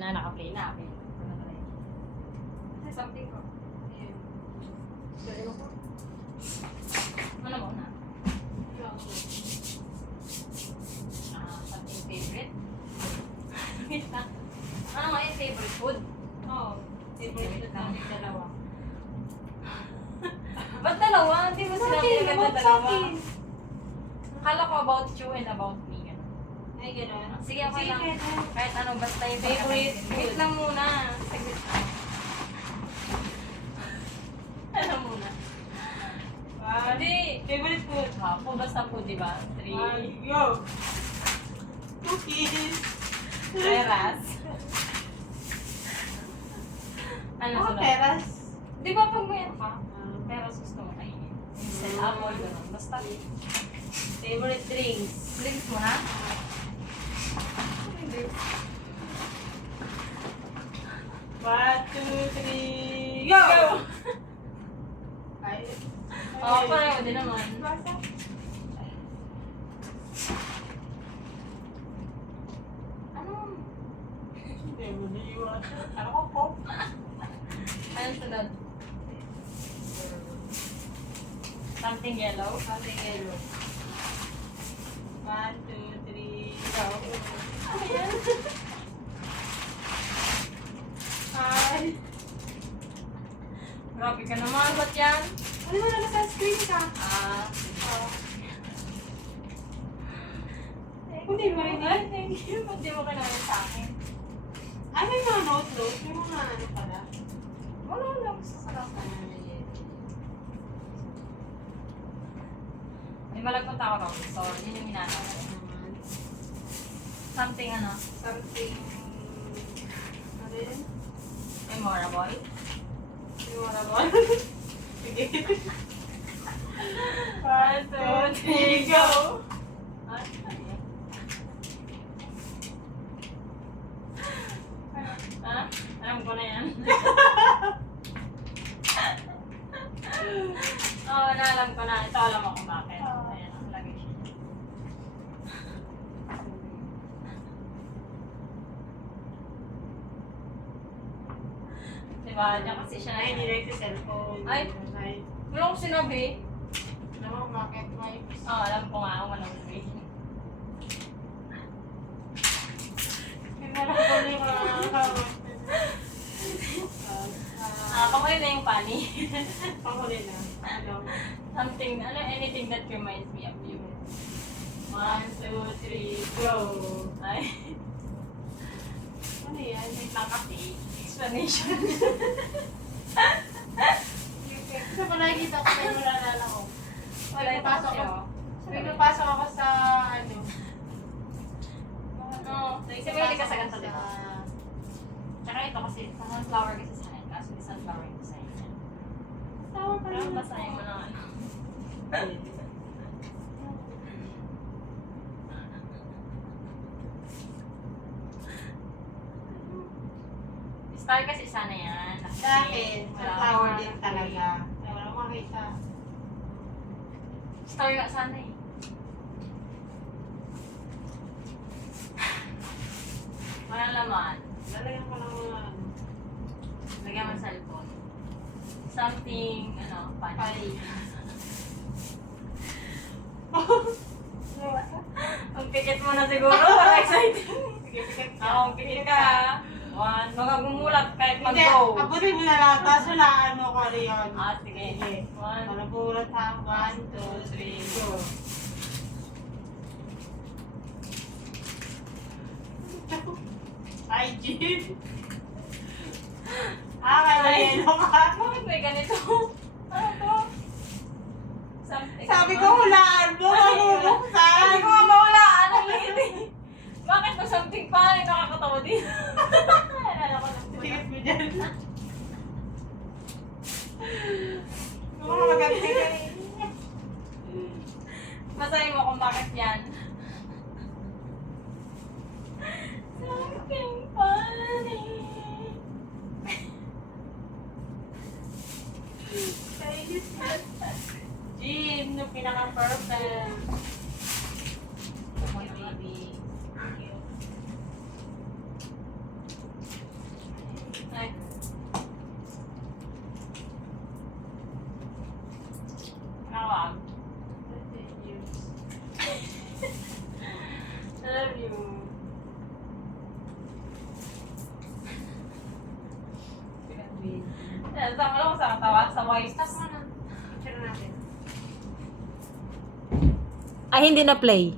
na, naka-play na. Okay. Something ko. Ayan. Dahil ako. Ano mo na? Something favorite? Wait lang. Ano nga yung favorite food? Oo. Favorite food namin dalawa. Ba't dalawa? Hindi mo sinabi Bakit? agad na About dalawa. sa akin. Akala ko about you and about me. Ganun. Ay, gano'n. Sige, okay lang. pwede. Kahit ano, basta yung Favorite pinaka- food. Wait lang muna. Saglit lang. Ano muna? Hindi. Favorite food. Kung basta food, di ba? 3. Ay, yo. Cookies. Peras. Ano Mga sunod? peras. Di ba pag mayroon ka? Peras gusto mo kainin. Instead apple, gano'n. Basta Favorite drinks. drinks mo na. One, two, three, go! Ay. Oo, pareho din naman. Basta. Ano? Hindi mo na iwan. Ano ko po? Anong sunod? Something yellow. Something yellow. One, two, three, go. Ayan. Ay. Grabe ka naman. Ba't yan? Ano mo na sunscreen ka? Oo. Hindi mo rin Ay, thank you. Ba't di mo kinamin sa akin? Ay, may mga note-note. May mga ano pala. Wala lang. Sasarap ka na. May malagpunta ako ron. So, yun yung minanaw ko. Something ano? Something... Ano yun? Memorable. Memorable. Sige. One, two, three, go! Ay, ano yun? Ha? Alam ko na yan. Oo, naalam ko na. Ito alam ako bakit. Ayan, ang lagay siya. Diba? Diyan kasi siya na Ay, yan. direct sa cellphone. Ay. Ay. Wala akong sinabi. Alam mo, bakit wipes? Oo, alam ko nga ako manong sabi. Memorable yung mga Kamuhin na yung pani. panghuli na. Ano? Something, anything that reminds me of you. One, two, three, go! Ay, Ano yan? wait lang kasi. Explanation. Kasi pa nakikita ko kayo nalala ko. Wala yung Pasok kasi, ako. oh. May napasok ako sa ano. No, kasi may ka sa ganito, di ba? Tsaka ito kasi, sa sunflower kasi sa akin. Kaso may sunflower yung sa inyo. Tawa pa Pero rin. basahin mo lang ano. Star kasi sana yan. Sa akin, Wala sunflower akong din makita. talaga. Ay, wala akong makita. Star nga sana eh. Walang laman. Lalagyan ko ng mga ano. Lagyan mo sa cellphone. Something, funny. Pali. Ang pikit mo na siguro. Parang excited. Sige, pikit ka. Ako, ang pikit ka. One. Magagumulat kahit Hindi, mag-go. abutin mo na lang. Tapos hulaan mo kung ano yun. Sige. Sige. One. Panagulat ha. One, two, three, go. Ay, Jim. Kaya yelo ka. Bakit may ganito? Ano to? Something. Sabi ko, hulaan mo. Mabubuksan. Hindi ko nga mawalaan ang ngiti. Bakit ba something pa? Nakakatawa din. Alala ko lang po. Tingit mo dyan. Magaganti ka eh. Masahin mo kung bakit yan. Something funny. Jim, yung pinaka-perfect. Okay, baby. Tawag. News. I love you. Yan, sama lang sa tawa, sa voice. Stop mo na. Picture natin. Ay, hindi na play.